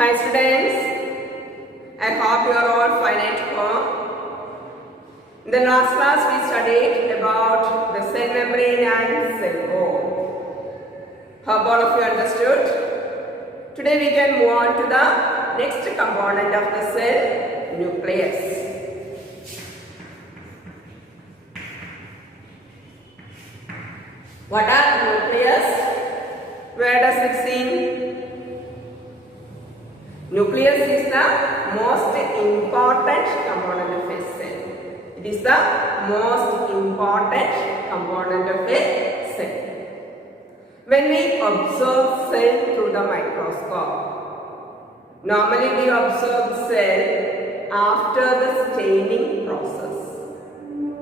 Hi students, I hope you are all fine at home. In the last class we studied about the cell membrane and cell wall. Hope all of you understood. Today we can move on to the next component of the cell, nucleus. What are nucleus? Where does it seen? Nucleus is the most important component of a cell. It is the most important component of a cell. When we observe cell through the microscope, normally we observe cell after the staining process.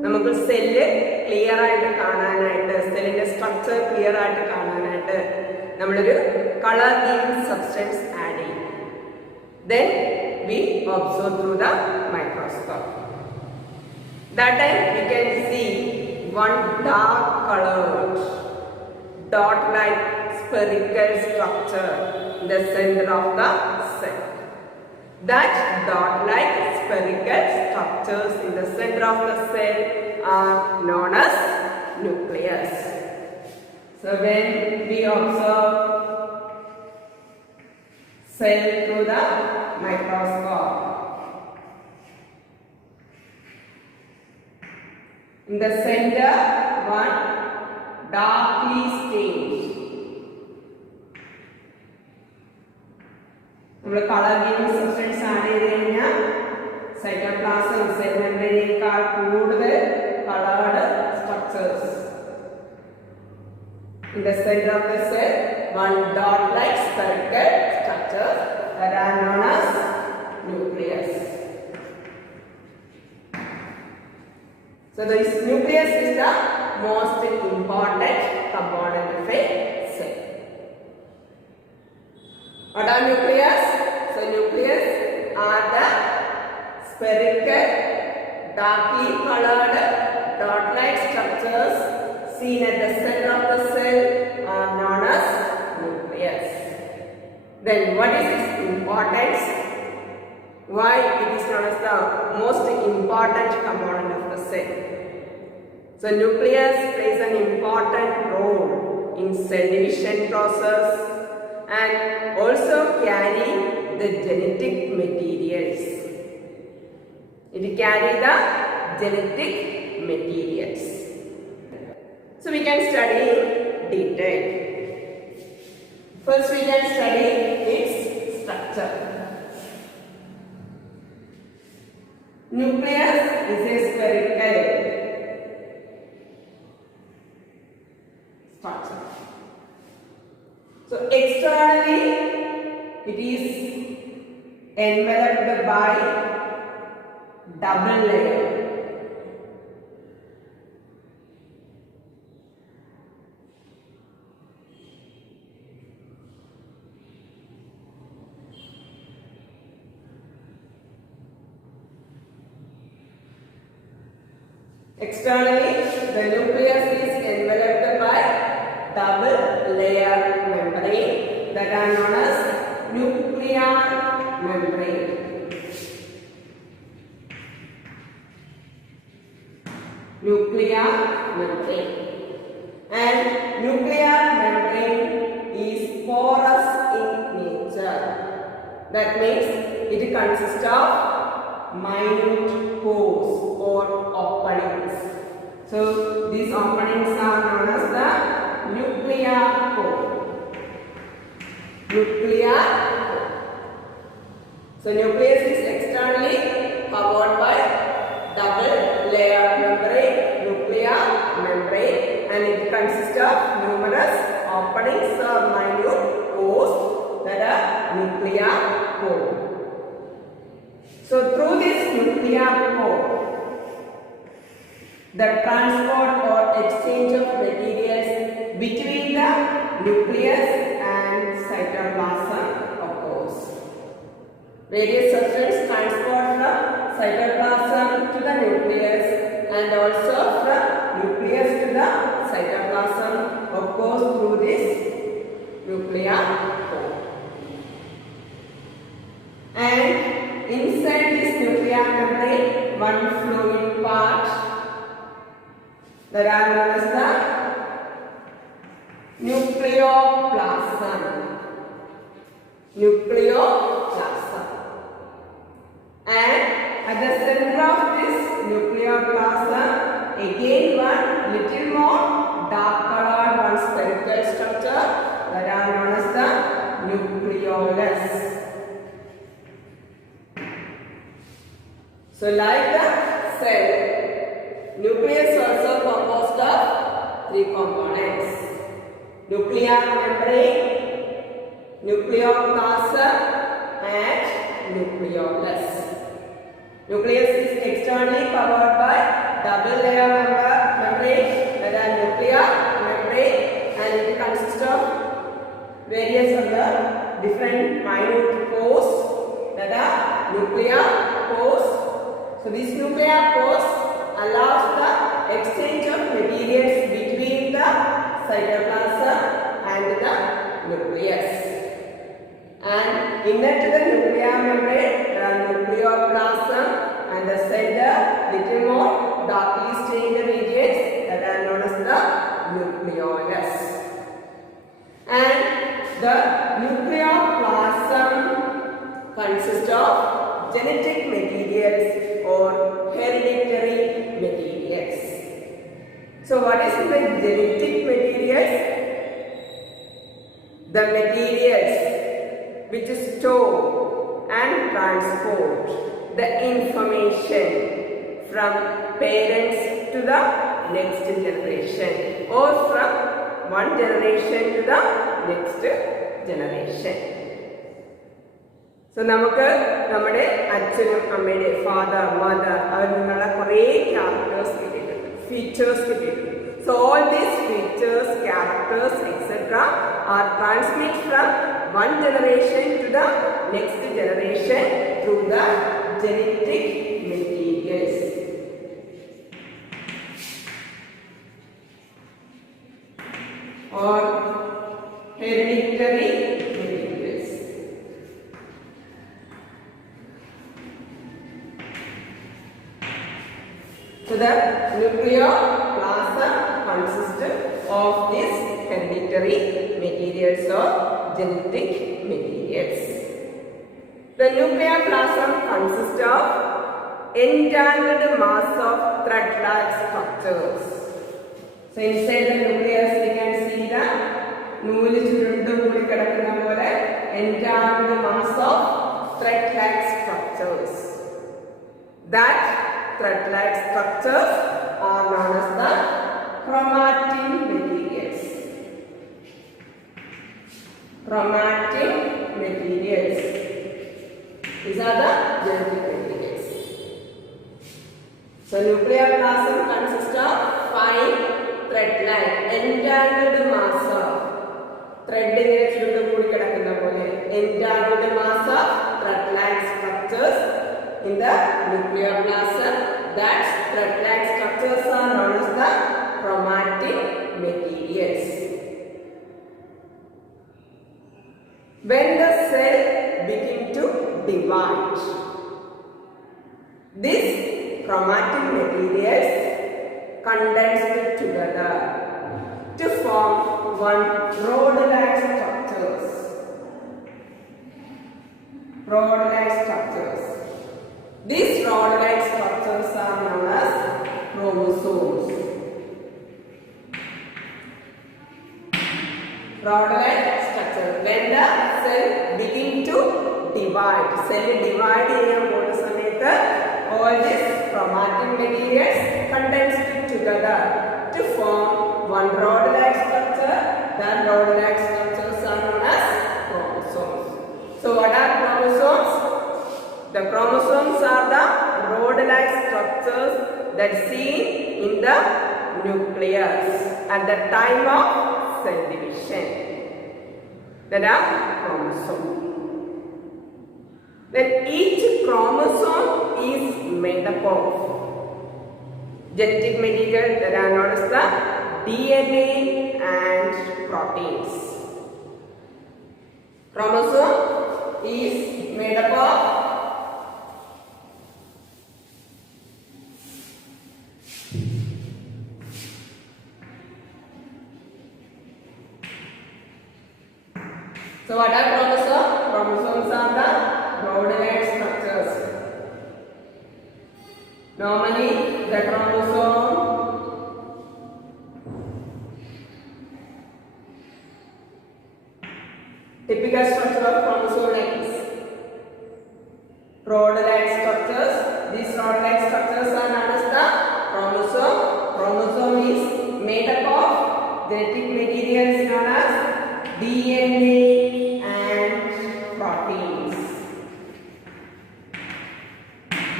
നമുക്ക് cell clear ആയിട്ട് കാണാനായിട്ട്, സെല്ലിന്റെ structure clear ആയിട്ട് കാണാനായിട്ട് നമ്മളൊരു colour giving substance add ചെയ്യും. Then we observe through the microscope. That time we can see one dark colored dot-like spherical structure in the center of the cell. That dot-like spherical structures in the center of the cell are known as nucleus. So when we observe cell through the microscope, in the center one darkly stained. നമ്മൾ colour giving substance add ചെയ്ത് കഴിഞ്ഞാൽ cytoplasm cell മെംബ്രേനേക്കാൾ കൂടുതൽ coloured structures. In the center of the cell, one dot-like spherical structure that are known as nucleus. So this nucleus is the most important component of a cell. What are nucleus? So nucleus are the spherical, darkly colored dot-like structures seen at the center of the cell are known as nucleus. Then what is its importance? Why it is known as the most important component of the cell? So nucleus plays an important role in cell division process and also carry the genetic materials. It carry the genetic materials. So we can study in detail. First we can study its structure. Nucleus is a spherical structure. So externally it is enveloped by double layer. Externally, the nucleus is enveloped by double layer membrane that are known as nuclear membrane. Nuclear membrane. And nuclear membrane is porous in nature. That means it consists of minute pores or openings. So these openings are known as the nuclear pore. Nuclear pore. So nucleus is externally covered by double layer membrane, nuclear membrane, and it consists of numerous openings or minute pores that are nuclear pore. So through this nuclear pore, the transport or exchange of materials between the nucleus and cytoplasm occurs. Various substances transport from cytoplasm to the nucleus and also from nucleus to the cytoplasm occurs through this nuclear pore. And inside this nuclear membrane, one fluid part that are known as the nucleoplasm. Nucleoplasm. And at the center of this nucleoplasm, again one little more dark colored one spherical structure that are known as the nucleolus. So like the cell, nucleus also composed of three components: nuclear membrane, nucleoplasm and nucleolus. Nucleus is externally covered by double layer membrane, that are nuclear membrane, and it consists of various other different minute pores, that are nuclear pores. So this nuclear pores allows the exchange of materials between the cytoplasm and the nucleus. And inner to the nuclear membrane, there are nucleoplasm, and the center little more darkly stained regions that are known as the nucleolus. And the nucleoplasm consists of genetic materials or hereditary materials. So what is the genetic materials? The materials which store and transport the information from parents to the next generation, or from one generation to the next generation. So നമുക്ക് നമ്മുടെ അച്ഛനും അമ്മയുടെ father mother അവരിൽ നിന്നുള്ള കുറേ characters കിട്ടിയിട്ടുണ്ട്, features കിട്ടിയിട്ടുണ്ട്. So all these features, characters, etc. are transmitted from one generation to the next generation through the genetic materials. Or hereditary materials. So the nucleoplasm consists of these hereditary materials or genetic materials. The nucleoplasm consists of entangled mass of thread-like structures. So inside the nucleus you can see the നൂല് ചുരുണ്ടു കൂടി കിടക്കുന്ന പോലെ entangled mass of thread-like structures. That thread-like structures are known as the chromatin materials. Chromatin materials. These are the genetic materials. So nucleoplasm consists of fine thread-like entangled mass of thread ഇങ്ങനെ ചുരുണ്ടു കൂടി കിടക്കുന്ന പോലെ entangled mass of thread-like structures in the nucleoplasm. That thread-like structures are known as the chromatin materials. When the cell begin to divide, these chromatin materials condensed together to form one rod-like structures. Rod-like structures. These rod-like structures are known as chromosomes. Rod-like structure. When the cell begin to divide, cell divide ചെയ്യാൻ പോകുന്ന സമയത്ത് all these chromatin materials condensed together to form one rod-like structure. That rod-like structures are known as chromosomes. So what are chromosomes? The chromosomes are the rod-like structures that seen in the nucleus at the time of cell division. That are chromosomes. Then each chromosome is made up of genetic material that are known as the DNA and proteins. Chromosome is made up of So what are chromosomes? Chromosomes are the broad-layered structures. Normally the chromosome typical structure of chromosome is rod-like structures. These rod-like structures are known as the chromosome. Chromosome is made up of genetic materials known as DNA and proteins.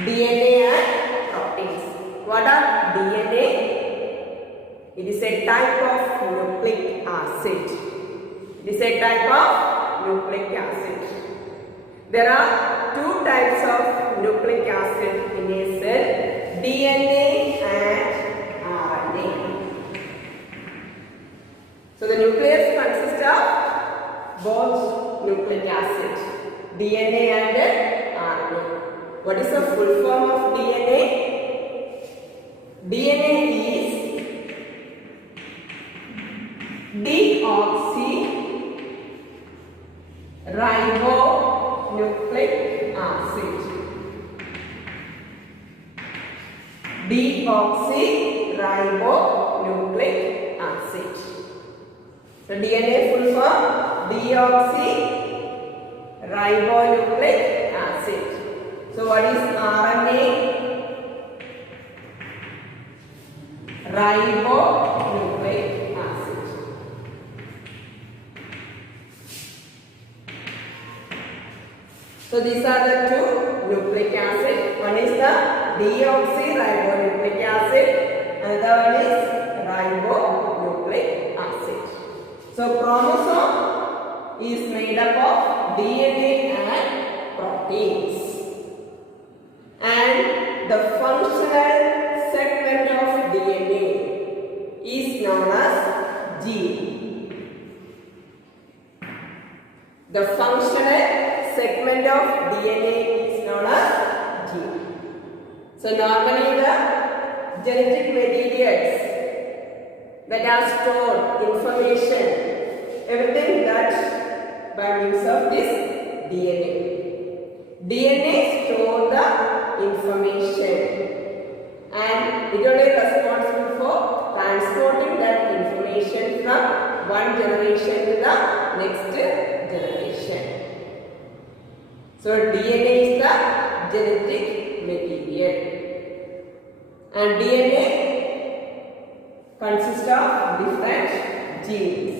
DNA and proteins. What are DNA? It is a type of nucleic acid. It is a type of nucleic acid. There are two types of nucleic acid in a cell, DNA and RNA. So the nucleus consists of both nucleic acid, DNA and RNA. What is the full form of DNA? DNA is deoxyribonucleic acid. Deoxyribonucleic acid. So DNA full form deoxyribonucleic acid. So what is RNA? Ribonucleic acid. So these are the two nucleic acid. One is the deoxyribonucleic acid, another one is ribonucleic acid. So chromosome is made up of DNA and proteins. And the functional segment of DNA is known as gene. The functional segment of DNA is known as gene. So normally the genetic materials that are stored information, everything that by means of this DNA. DNA store the information and it only responsible for transporting that information from one generation to the next generation. So DNA is the genetic material and DNA consists of different genes.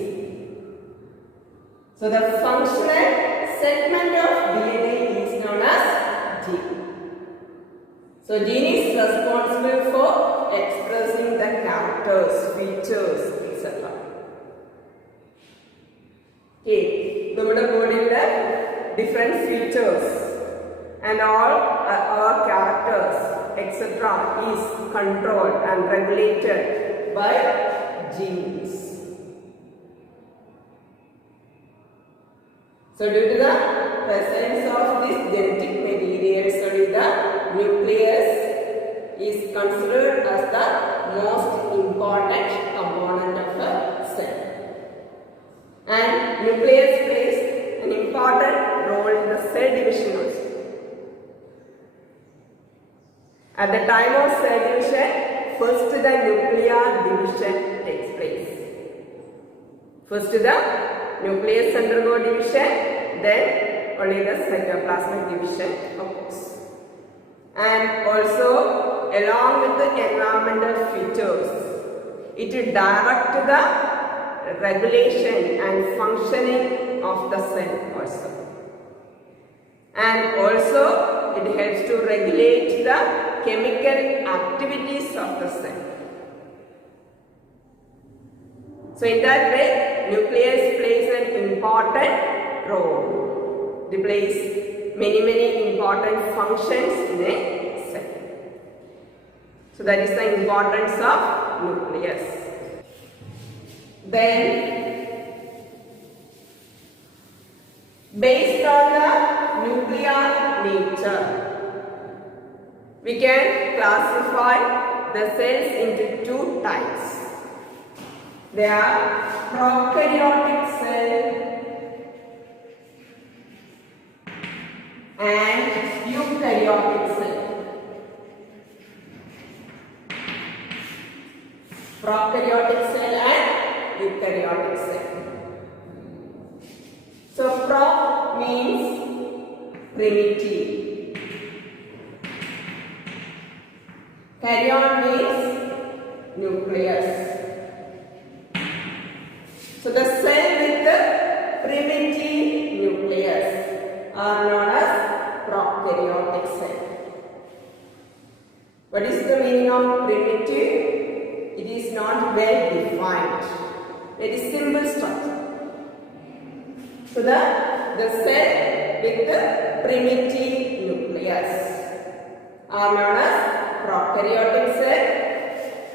So the functional segment of DNA is known as gene. So gene is responsible for expressing the characters, features, etc. Okay, നമ്മുടെ ബോഡിയുടെ different features and all our characters, etc. is controlled and regulated by genes. So due to the presence of this genetic material, so the nucleus is considered as the most important component of a cell. And nucleus plays an important role in the cell division also. At the time of cell division, first the nuclear division takes place. First the nucleus undergo division, then only the cytoplasmic division occurs. And also along with the environmental features, it directs the regulation and functioning of the cell also. And also it helps to regulate the chemical activities of the cell. So in that way, nucleus plays an important role. It plays many important functions in a cell. So that is the importance of nucleus. Then based on the nuclear nature, we can classify the cells into two types. They are prokaryotic cell and eukaryotic cell. Prokaryotic cell and eukaryotic cell. So pro means primitive. Karyon means nucleus. So the cell with the primitive nucleus are known as prokaryotic cell. What is the meaning of primitive? It is not well defined. It is simple structure. So the cell with the primitive nucleus are known as prokaryotic cell.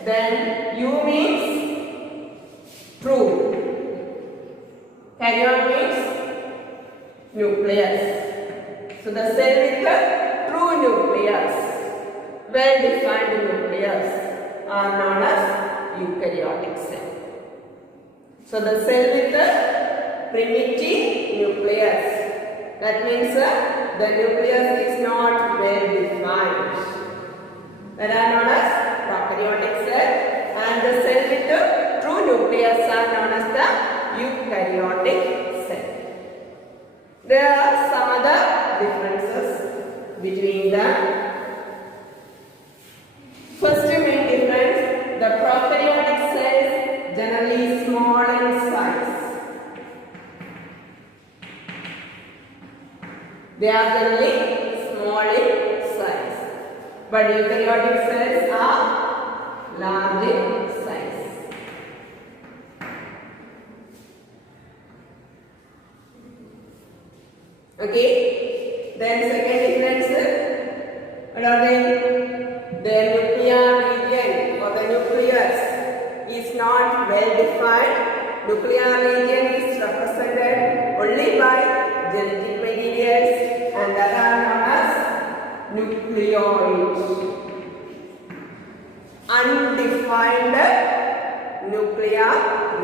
Then U means true. Karyon means nucleus. So the cell with the true nucleus, well defined nucleus, are known as eukaryotic cell. So the cell with the primitive nucleus, that means the nucleus is not well defined, that are known as prokaryotic cell, and the cell with the true nucleus are known as the eukaryotic cell. There are some other differences between them. First main difference, the prokaryotic cells generally small in size. They are generally small in size, but eukaryotic cells are large in size. Okay. Then second difference, what are they? The nuclear region or the nucleus is not well defined. Nuclear region is represented only by genetic materials and that are known as nucleoid. Undefined nuclear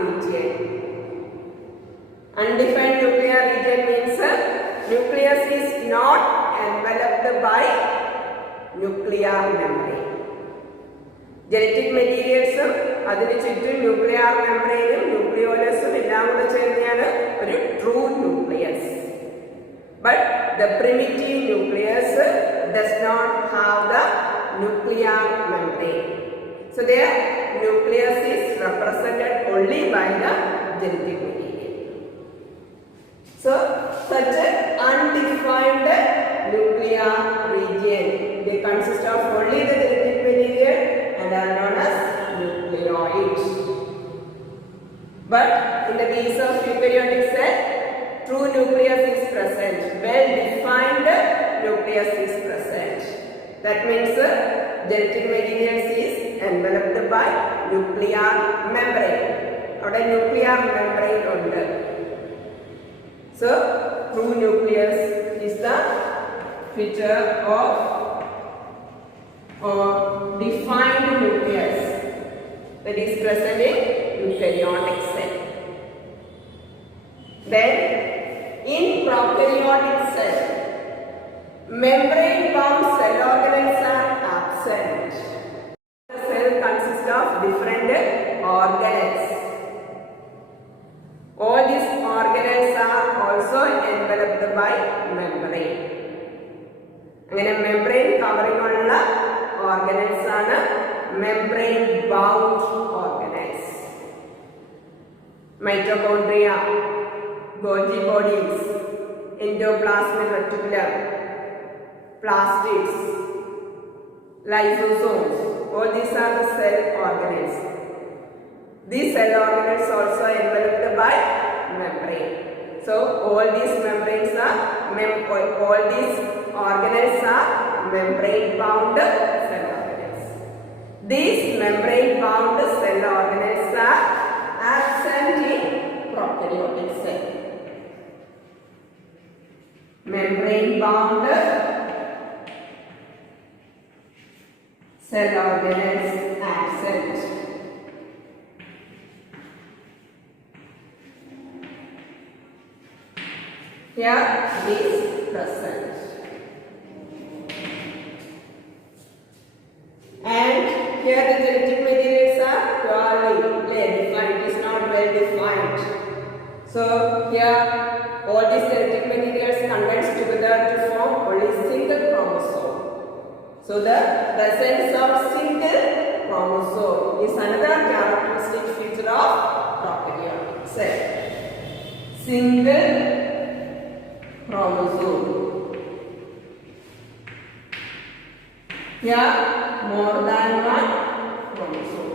region. Undefined nuclear region means nucleus is not enveloped by nuclear membrane. Genetic materials അതിനു ചുറ്റും nuclear മെംബ്രെയിനും ന്യൂക്ലിയോലസും എല്ലാം കൂടെ ചേർന്നതാണ് ഒരു true nucleus. But the primitive nucleus does not have the nuclear membrane. So their nucleus is represented only by the genetic material. So such an undefined nuclear region, they consist of only the genetic material and are known as nucleoids. But in the case of eukaryotic cell, true nucleus is present, well defined nucleus is present. That means genetic materials is enveloped by nuclear membrane. അവിടെ nuclear membrane ഉണ്ട്. So true nucleus is the feature of defined nucleus that is present in eukaryotic cell. Then in prokaryotic cell, membrane bound cell organelles are absent. The cell consists of different organelles. All these organelles are also enveloped by membrane. അങ്ങനെ membrane covering ഉള്ള organelles ആണ് membrane bound organelles. Mitochondria, Golgi bodies, endoplasmic reticulum, plastids, lysosomes, all these are the cell organelles. These cell organelles also enveloped by membrane. So all these membranes are all these organelles are membrane bound cell organelles. These membrane bound cell organelles are absent in prokaryotic cell. Membrane bound cell organelles absent. Here it is present. So the presence of single chromosome is another characteristic feature of prokaryotic cell. Single chromosome. Here more than one chromosome.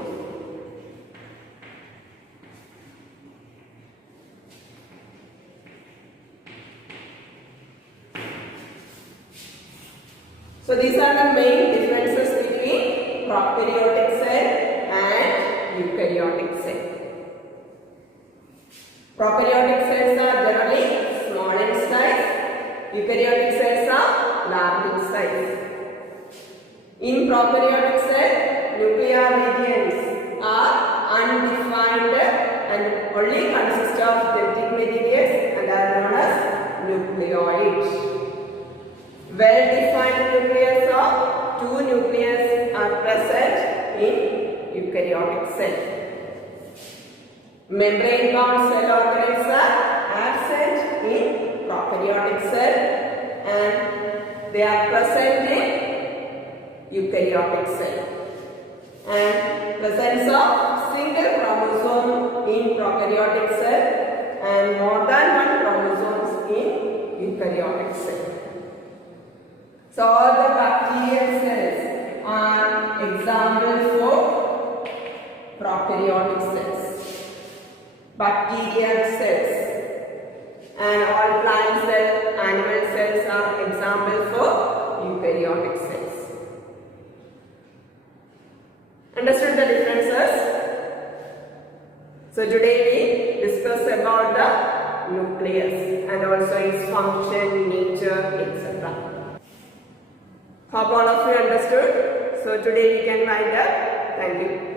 So these are the main differences between prokaryotic cell and eukaryotic cell. Prokaryotic cells are generally small in size. Eukaryotic cells are large in size. In prokaryotic cell, nuclear regions are undefined and only consist of genetic materials and are known as nucleoids. Well-defined nucleus or two nucleus are present in eukaryotic cell. Membrane-bound cell organelles are absent in prokaryotic cell and they are present in eukaryotic cell. And presence of single chromosome in prokaryotic cell and more than one chromosomes in eukaryotic cell. So all the bacterial cells are examples for prokaryotic cells. Bacterial cells and all plant cell, animal cells are examples for eukaryotic cells. Understood the differences? So today we discuss about the nucleus and also its function, nature, etc. Hope all of you understood. So today we can wind up. Thank you.